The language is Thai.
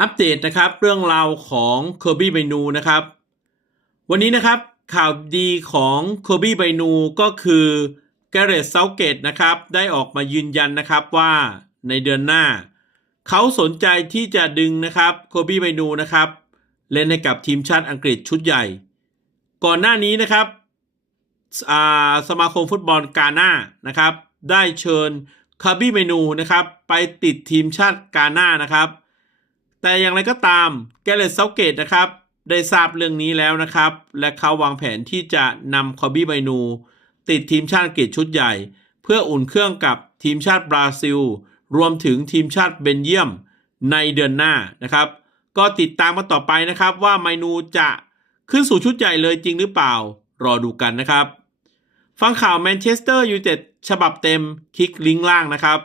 อัปเดตนะครับเรื่องราวของเคอร์บี้ไบนูนะครับ วันนี้นะครับข่าวดีของเคอร์บี้ไบนูก็คือแกเรตเซาเกตนะครับได้ออกมายืนยันนะครับว่าในเดือนหน้า เขาสนใจที่จะดึงนะครับโคบี้ไบนูนะครับเล่นให้กับทีมชาติอังกฤษชุดใหญ่ ก่อนหน้านี้นะครับสมาคมฟุตบอลกาหน้านะครับ ได้เชิญคาบี้เมนูนะครับ ไปติดทีมชาติกาหน้านะครับ แต่อย่างไรก็ตามแกเรตเซาเกตนะครับได้ทราบเรื่องนี้แล้วนะครับ และเขาวางแผนที่จะนำคาบี้เมนู ติดทีมชาติอังกฤษชุดใหญ่ เพื่ออุ่นเครื่องกับทีมชาติบราซิล รวมถึงทีมชาติเบนเยียมในเดือนหน้านะครับ ก็ติดตามมาต่อไปนะครับ ว่าไมนูจะขึ้นสู่ชุดใหญ่เลยจริงหรือเปล่า รอดูกันนะครับ ฟังข่าวแมนเชสเตอร์ยูไนเต็ดฉบับเต็มคลิกลิงก์ล่างนะครับ